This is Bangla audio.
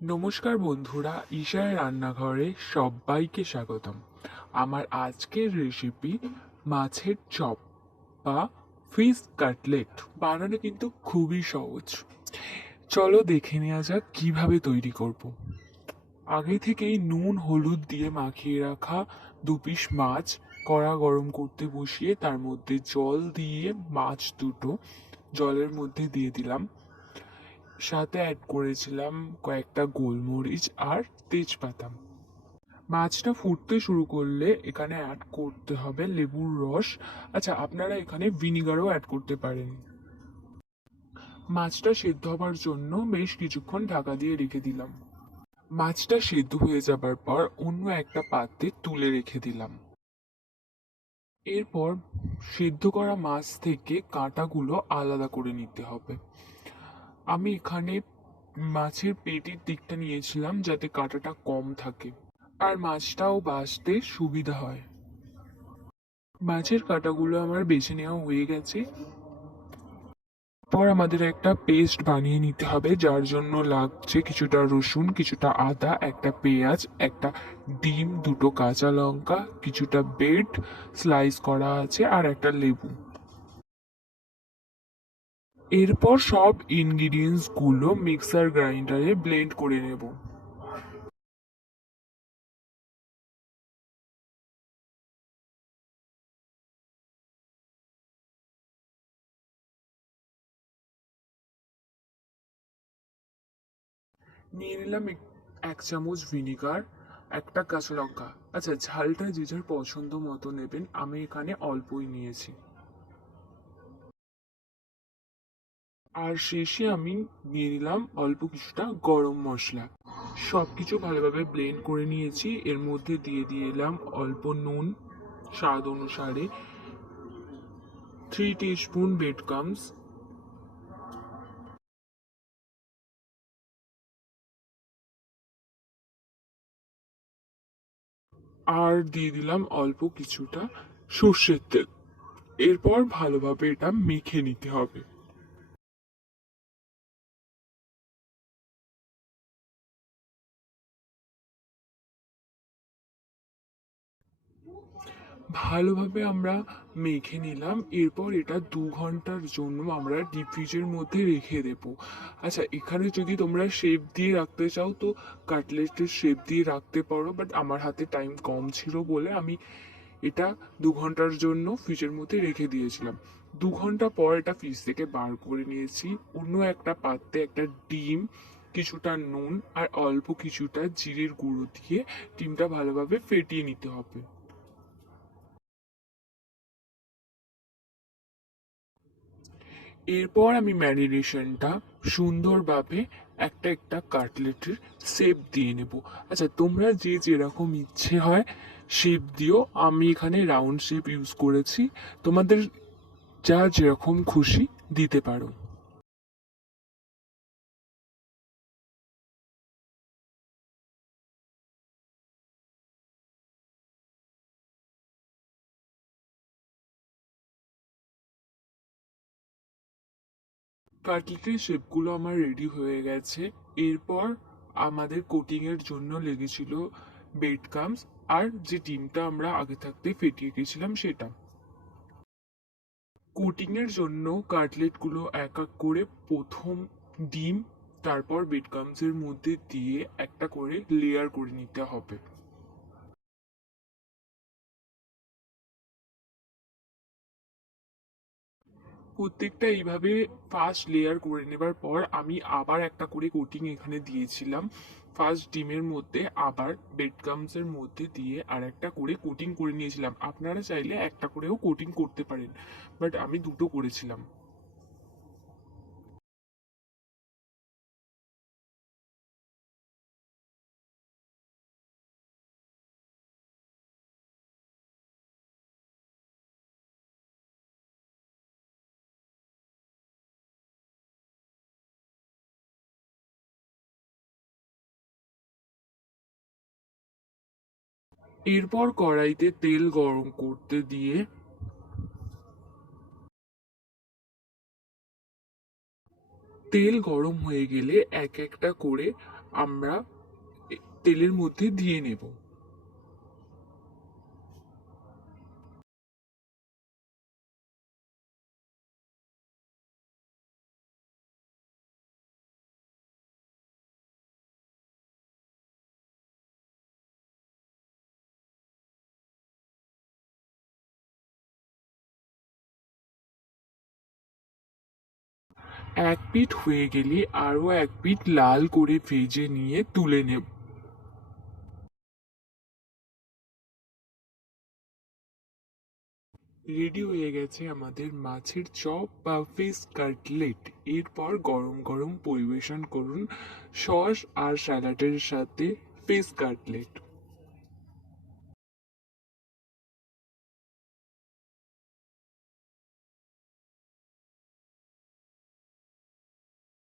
নমস্কার বন্ধুরা, ঈশার রান্নাঘরে সবাইকে স্বাগতম। আমার আজকের রেসিপি মাছের চপ বা ফিশ কাটলেট। বানানো কিন্তু খুবই সহজ। চলো দেখে নেওয়া যাক কিভাবে তৈরি করব। আগে থেকেই নুন হলুদ দিয়ে মাখিয়ে রাখা 2 পিস মাছ কড়া গরম করতে বসিয়ে তার মধ্যে জল দিয়ে মাছ দুটো জলের মধ্যে দিয়ে দিলাম। সাথে অ্যাড করেছিলাম কয়েকটা গোলমরিচ আর তেজপাতা। মাছটা ফুটতে শুরু করলে এখানে অ্যাড করতে হবে লেবুর রস। আচ্ছা, আপনারা এখানে ভিনিগারও অ্যাড করতে পারেন। মাছটা সেদ্ধ হবার জন্য বেশ কিছুক্ষণ ঢাকা দিয়ে রেখে দিলাম। মাছটা সেদ্ধ হয়ে যাবার পর অন্য একটা পাত্রে তুলে রেখে দিলাম। এরপর সেদ্ধ করা মাছ থেকে কাঁটাগুলো আলাদা করে নিতে হবে। আমি এখানে মাছের পেটির দিকটা নিয়েছিলাম যাতে কাঁটাটা কম থাকে আর মাছটাও বাছতে সুবিধা হয়। মাছের কাঁটাগুলো আমার বেছে নেওয়া হয়ে গেছে। পর আমাদের একটা পেস্ট বানিয়ে নিতে হবে, যার জন্য লাগছে কিছুটা রসুন, কিছুটা আদা, একটা পেঁয়াজ, একটা ডিম, দুটো কাঁচা লঙ্কা, কিছুটা বিট স্লাইস করা আছে আর একটা লেবু। এরপর সব ইনগ্রিডিয়েন্টস গুলো মিক্সার গ্রাইন্ডারে ব্লেন্ড করে নেব। নিয়ে নিলাম 1 চামচ ভিনিগার, একটা কাঁচা লঙ্কা। আচ্ছা, ঝালটা যে যার পছন্দ মতো নেবেন, আমি এখানে অল্পই নিয়েছি। আর শেষে আমি নিয়ে নিলাম অল্প কিছুটা গরম মশলা। সবকিছু ভালোভাবে ব্লেন্ড করে নিয়েছি। এর মধ্যে দিয়ে দিলাম অল্প নুন স্বাদ অনুসারে, 3 টিস্পুন ব্রেড ক্রাম্বস, আর দিয়ে দিলাম অল্প কিছুটা সর্ষের তেল। এরপর ভালোভাবে এটা মেখে নিতে হবে। ভালোভাবে আমরা মেখে নিলাম। এরপর এটা 2 ঘন্টার জন্য আমরা ডিপ ফ্রিজের মধ্যে রেখে দেব। আচ্ছা, এখানে যদি তোমরা শেপ দিয়ে রাখতে চাও তো কাটলেটের শেপ দিয়ে রাখতে পারো, বাট আমার হাতে টাইম কম ছিল বলে আমি এটা 2 ঘন্টার জন্য ফ্রিজের মধ্যে রেখে দিয়েছিলাম। 2 ঘন্টা পর এটা ফ্রিজ থেকে বার করে নিয়েছি। অন্য একটা পাত্রে একটা ডিম, কিছুটা নুন আর অল্প কিছুটা জিরের গুঁড়ো দিয়ে ডিমটা ভালোভাবে ফেটিয়ে নিতে হবে। এরপর আমি ম্যারিনেশনটা সুন্দরভাবে একটা একটা কাটলেটের শেপ দিয়ে নেব। আচ্ছা, তোমরা যে যেরকম ইচ্ছে হয় শেপ দিও। আমি এখানে রাউন্ড শেপ ইউজ করেছি। তোমাদের যা যেরকম খুশি দিতে পারো। কাটলেটের শেপগুলো আমার রেডি হয়ে গেছে। এরপর আমাদের কোটিং এর জন্য লেগেছিল ব্রেড ক্রাম্বস আর যে ডিমটা আমরা আগে থাকতে ফেটিয়ে গেছিলাম সেটা। কোটিং এর জন্য কাটলেটগুলো এক এক করে প্রথম ডিম, তারপর ব্রেড ক্রাম্বস এর মধ্যে দিয়ে একটা করে লেয়ার করে নিতে হবে। প্রত্যেকটা এইভাবে ফার্স্ট লেয়ার করে নেবার পর আমি আবার একটা করে কোটিং এখানে দিয়েছিলাম। ফার্স্ট ডিমের মধ্যে আবার ব্রেড ক্রাম্বস এর মধ্যে দিয়ে আর একটা করে কোটিং করে নিয়েছিলাম। আপনারা চাইলে একটা করেও কোটিং করতে পারেন, বাট আমি দুটো করেছিলাম। এরপর কড়াইতে তেল গরম করতে দিয়ে তেল গরম হয়ে গেলে এক একটা করে আমরা তেলের মধ্যে দিয়ে নেব। এক পিঠ হয়ে গেলে আরো এক পিঠ লাল করে ভেজে নিয়ে তুলে নেব। রেডি হয়ে গেছে আমাদের মাছের চপ বা ফিশ কাটলেট। এরপর গরম গরম পরিবেশন করুন সস আর স্যালাডের সাথে ফিশ কাটলেট।